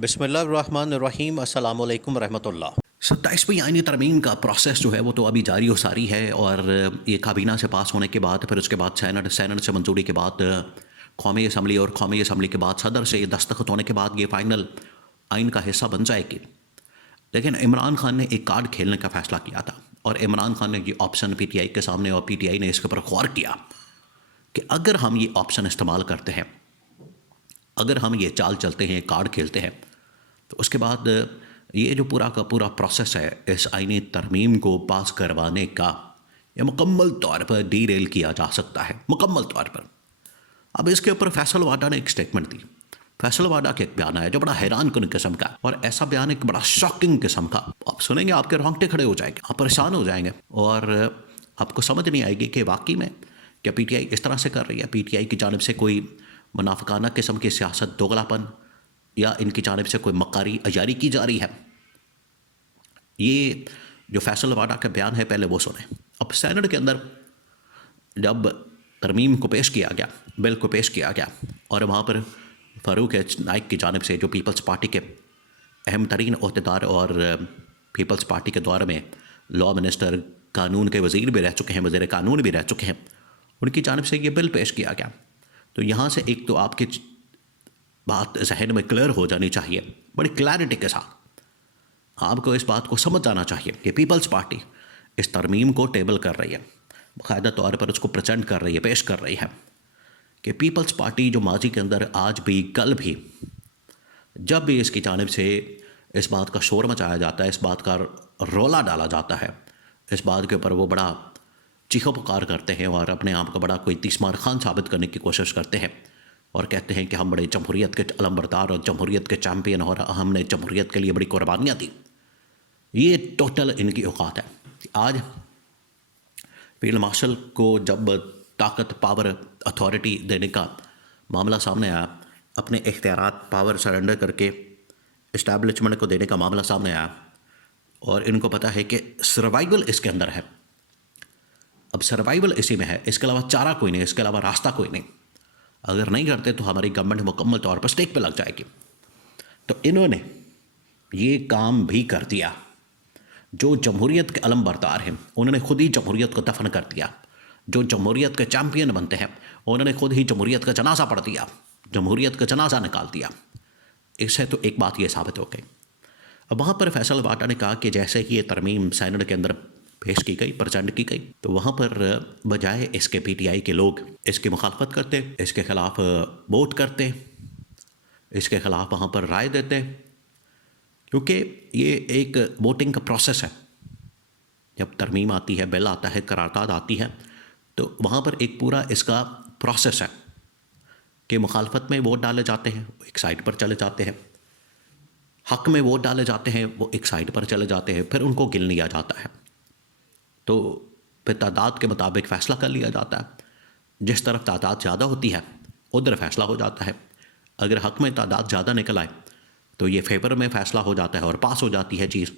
بسم اللہ الرحمن الرحیم، السلام علیکم ورحمۃ اللہ۔ 27ویں آئینی ترمیم کا پروسیس جو ہے وہ تو ابھی جاری و ساری ہے، اور یہ کابینہ سے پاس ہونے کے بعد پھر اس کے بعد سینٹ سے منظوری کے بعد قومی اسمبلی، اور قومی اسمبلی کے بعد صدر سے دستخط ہونے کے بعد یہ فائنل آئین کا حصہ بن جائے گی۔ لیکن عمران خان نے ایک کارڈ کھیلنے کا فیصلہ کیا تھا، اور عمران خان نے یہ آپشن پی ٹی آئی کے سامنے، اور پی ٹی آئی نے اس کے اوپر غور کیا کہ اگر ہم یہ آپشن استعمال کرتے ہیں، اگر ہم یہ چال چلتے ہیں، کارڈ کھیلتے ہیں، تو اس کے بعد یہ جو پورا کا پورا پروسیس ہے اس آئینی ترمیم کو پاس کروانے کا، یہ مکمل طور پر ڈی ریل کیا جا سکتا ہے، مکمل طور پر۔ اب اس کے اوپر فیصل واڈا نے ایک سٹیٹمنٹ دی۔ فیصل واڈا کا ایک بیان ہے جو بڑا حیران کن قسم کا، اور ایسا بیان ایک بڑا شاکنگ قسم کا، آپ سنیں گے آپ کے رونگٹے کھڑے ہو جائیں گے، آپ پریشان ہو جائیں گے، اور آپ کو سمجھ نہیں آئے گی کہ واقعی میں کیا پی ٹی آئی اس طرح سے کر رہی ہے، پی ٹی آئی کی جانب سے کوئی منافقانہ قسم کی سیاست، دوغلا پن، یا ان کی جانب سے کوئی مکاری عیاری کی جا رہی ہے۔ یہ جو فیصل واڈا کا بیان ہے پہلے وہ سنیں۔ اب سینٹ کے اندر جب ترمیم کو پیش کیا گیا، بل کو پیش کیا گیا، اور وہاں پر فاروق نائک کی جانب سے جو پیپلز پارٹی کے اہم ترین عہدیدار اور پیپلز پارٹی کے دور میں لا منسٹر، قانون کے وزیر بھی رہ چکے ہیں، وزیر قانون بھی رہ چکے ہیں، ان کی جانب سے یہ بل پیش کیا گیا، تو یہاں سے ایک تو آپ کی بات ذہن میں کلیئر ہو جانی چاہیے، بڑی کلیئرٹی کے ساتھ آپ کو اس بات کو سمجھ جانا چاہیے کہ پیپلز پارٹی اس ترمیم کو ٹیبل کر رہی ہے، باقاعدہ طور پر اس کو پریزنٹ کر رہی ہے، پیش کر رہی ہے، کہ پیپلز پارٹی جو ماضی کے اندر آج بھی، کل بھی، جب بھی اس کی جانب سے اس بات کا شور مچایا جاتا ہے، اس بات کا رولا ڈالا جاتا ہے، اس بات کے اوپر وہ بڑا چیخو پکار کرتے ہیں، اور اپنے آپ کو بڑا کوئی تیسمار خان ثابت کرنے کی کوشش کرتے ہیں، اور کہتے ہیں کہ ہم بڑے جمہوریت کے علمبردار اور جمہوریت کے چیمپئن، اور ہم نے جمہوریت کے لیے بڑی قربانیاں دی۔ یہ ٹوٹل ان کی اوقات ہے۔ آج فیلڈ مارشل کو جب طاقت، پاور، اتھارٹی دینے کا معاملہ سامنے آیا، اپنے اختیارات، پاور سرنڈر کر کے اسٹیبلشمنٹ کو دینے کا معاملہ سامنے آیا، اور ان کو پتہ ہے کہ سروائیول اس کے اندر ہے، اب سروائیول اسی میں ہے، اس کے علاوہ چارہ کوئی نہیں، اس کے علاوہ راستہ کوئی نہیں، اگر نہیں کرتے تو ہماری گورنمنٹ مکمل طور پر سٹیک پہ لگ جائے گی۔ تو انہوں نے یہ کام بھی کر دیا۔ جو جمہوریت کے علم بردار ہیں انہوں نے خود ہی جمہوریت کو دفن کر دیا، جو جمہوریت کے چیمپئن بنتے ہیں انہوں نے خود ہی جمہوریت کا جنازہ پڑھ دیا، جمہوریت کا جنازہ نکال دیا۔ اس سے تو ایک بات یہ ثابت ہو گئی۔ اب وہاں پر فیصل واڈا نے کہا کہ جیسے ہی یہ ترمیم سینٹ کے اندر پیش کی گئی، پریزنٹ کی گئی، تو وہاں پر بجائے اس کے پی ٹی آئی کے لوگ اس کی مخالفت کرتے، اس کے خلاف ووٹ کرتے، اس کے خلاف وہاں پر رائے دیتے، کیونکہ یہ ایک ووٹنگ کا پروسیس ہے۔ جب ترمیم آتی ہے، بل آتا ہے، قرارداد آتی ہے، تو وہاں پر ایک پورا اس کا پروسیس ہے کہ مخالفت میں ووٹ ڈالے جاتے ہیں، وہ ایک سائڈ پر چلے جاتے ہیں، حق میں ووٹ ڈالے جاتے ہیں، وہ ایک سائڈ پر چلے جاتے ہیں، پھر ان کو گن لیا جاتا ہے، تو پھر تعداد کے مطابق فیصلہ کر لیا جاتا ہے۔ جس طرف تعداد زیادہ ہوتی ہے ادھر فیصلہ ہو جاتا ہے۔ اگر حق میں تعداد زیادہ نکل آئے تو یہ فیور میں فیصلہ ہو جاتا ہے اور پاس ہو جاتی ہے چیز،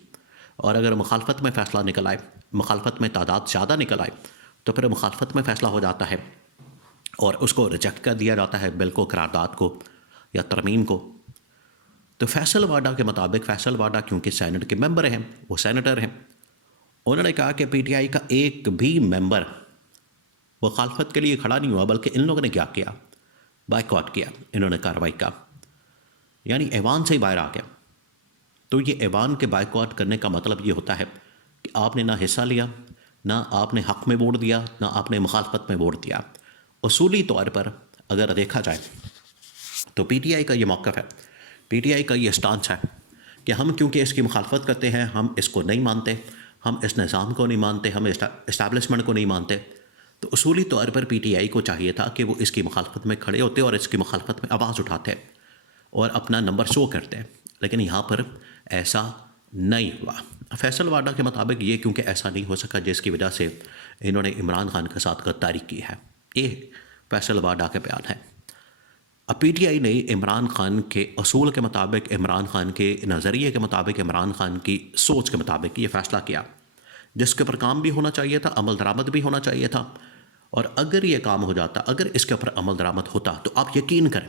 اور اگر مخالفت میں فیصلہ نکل آئے، مخالفت میں تعداد زیادہ نکل آئے، تو پھر مخالفت میں فیصلہ ہو جاتا ہے اور اس کو ریجیکٹ کر دیا جاتا ہے، بل کو، قرارداد کو یا ترمیم کو۔ تو فیصل واڈا کے مطابق، فیصل واڈا کیونکہ سینٹ کے ممبر ہیں، وہ سینیٹر ہیں، انہوں نے کہا کہ پی ٹی آئی کا ایک بھی ممبر مخالفت کے لیے کھڑا نہیں ہوا، بلکہ ان لوگوں نے کیا کیا، بائیکاٹ کیا، انہوں نے کارروائی کا، یعنی ایوان سے ہی باہر آ گیا۔ تو یہ ایوان کے بائیکاٹ کرنے کا مطلب یہ ہوتا ہے کہ آپ نے نہ حصہ لیا، نہ آپ نے حق میں ووٹ دیا، نہ آپ نے مخالفت میں ووٹ دیا۔ اصولی طور پر اگر دیکھا جائے تو پی ٹی آئی کا یہ موقف ہے، پی ٹی آئی کا یہ اسٹانس ہے کہ ہم کیونکہ اس کی مخالفت کرتے ہیں، ہم اس کو نہیں مانتے، ہم اس نظام کو نہیں مانتے، ہم اسٹیبلشمنٹ کو نہیں مانتے، تو اصولی طور پر پی ٹی آئی کو چاہیے تھا کہ وہ اس کی مخالفت میں کھڑے ہوتے اور اس کی مخالفت میں آواز اٹھاتے اور اپنا نمبر شو کرتے ہیں، لیکن یہاں پر ایسا نہیں ہوا۔ فیصل واڈا کے مطابق یہ کیونکہ ایسا نہیں ہو سکا، جس کی وجہ سے انہوں نے عمران خان کے ساتھ غداری کی ہے، یہ فیصل واڈا کا بیان ہے۔ اب پی ٹی آئی نے عمران خان کے اصول کے مطابق، عمران خان کے نظریے کے مطابق، عمران خان کی سوچ کے مطابق یہ فیصلہ کیا، جس کے اوپر کام بھی ہونا چاہیے تھا، عمل درآمد بھی ہونا چاہیے تھا، اور اگر یہ کام ہو جاتا، اگر اس کے اوپر عمل درآمد ہوتا، تو آپ یقین کریں